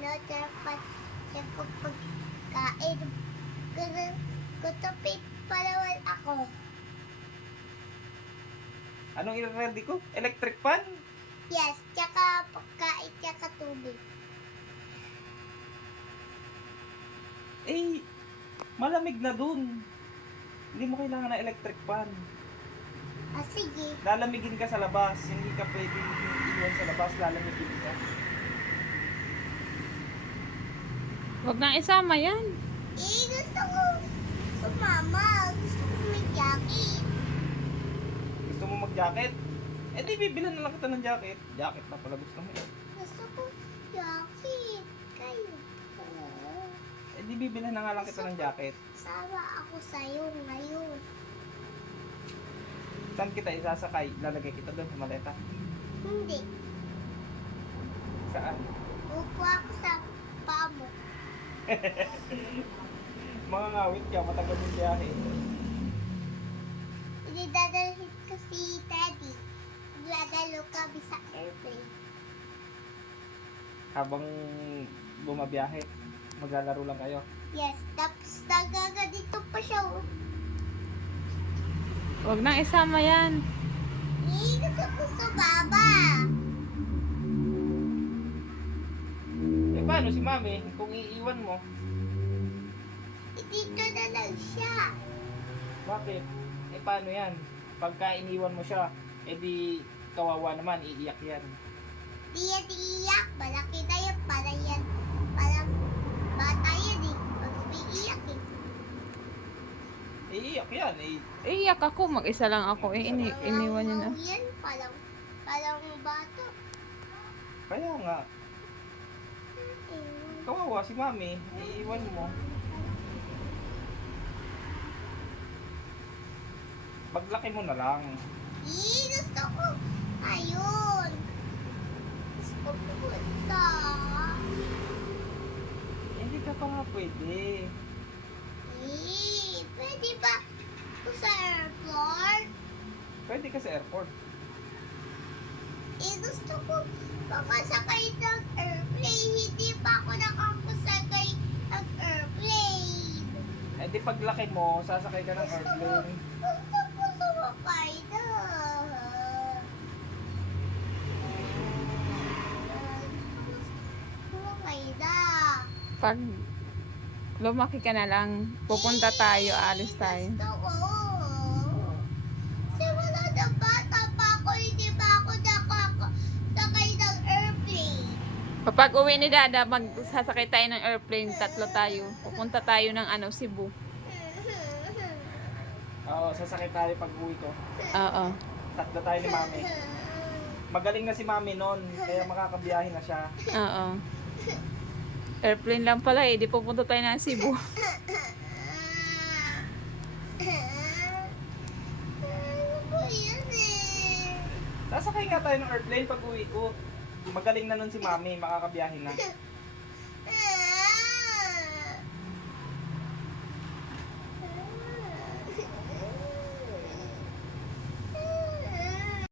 No, dapat ko pagkain. Kutupit palawan ako. Anong i-ready ko? Electric fan? Yes, tsaka pagkain, tsaka tubig. Eh, malamig na dun. Hindi mo kailangan ng electric fan. Ah, sige. Lalamigin ka sa labas. Hindi ka pwedeng iwan sa labas. Lalamigin ka. Huwag nang isama yan. Eh, gusto ko sumama. Gusto ko may jacket. Gusto mo mag-jacket? Eh di bibilan na lang kita ng jacket. Jacket na pala gusto mo. Gusto ko jacket. Kayo. Eh di bibilan na nga lang kita ng jacket. Sama ako sa'yo ngayon. Saan kita isasakay? Lalagay kita doon sa maleta. Hindi. Saan? Upo ako sa paa mo. Mga ngawit ka, matagal yung biyahe. Hindi dadalhin ko si Daddy. Maglalaro kami sa airplane. Habang bumabiyahe, maglalaro lang kayo. Yes, tapos nagaganito pa siya. Oh. Huwag nang isama yan. Eh, gusto ko sumama. Eh paano si Mami kung iiwan mo? Dito na lang siya. Bakit? Eh paano yan? Pagka iniwan mo siya, eh di kawawa naman, iiyak yan. Di yan iiyak. Malaki na yan. Parang bata yan eh. Pag umiiyak eh. Iiyak yan eh. Iyak ako. Mag-isa lang ako. Iniwan niya na. Parang yan. Parang bata. Kaya nga, Eh, kawawa si Mami, iiwan mo. Paglaki mo na lang. gusto ko. Ayun. Gusto ko pupunta. Eh, hindi ka pa nga pwede. Pwede ba ako sa airport? Pwede ka sa airport. Gusto ko makasakay ng airplane. Hindi pa ako nakakasakay ng airplane. Eh di paglaki mo, sasakay ka ng airplane. Gusto ko sumakay na. Sumakay na. Pag lumaki ka na lang, pupunta tayo, alis tayo. Gusto ko. Kasi wala na bata pa ako. Hindi pa ako nakakasakay ng airplane. Kapag uwi ni Dada, magsasakay tayo ng airplane, tatlo tayo. Pupunta tayo ng Cebu. Oo, sasakay tayo pag uwi ko. Oo. Tatlo tayo ni Mami. Magaling na si Mami noon, kaya makakabiyahe na siya. Oo. Airplane lang pala eh, di pupunta tayo ng Cebu. Ano ba yan eh? Sasakay nga tayo ng airplane pag uwi ko. Magaling na nun si Mami, makakabiyahe na.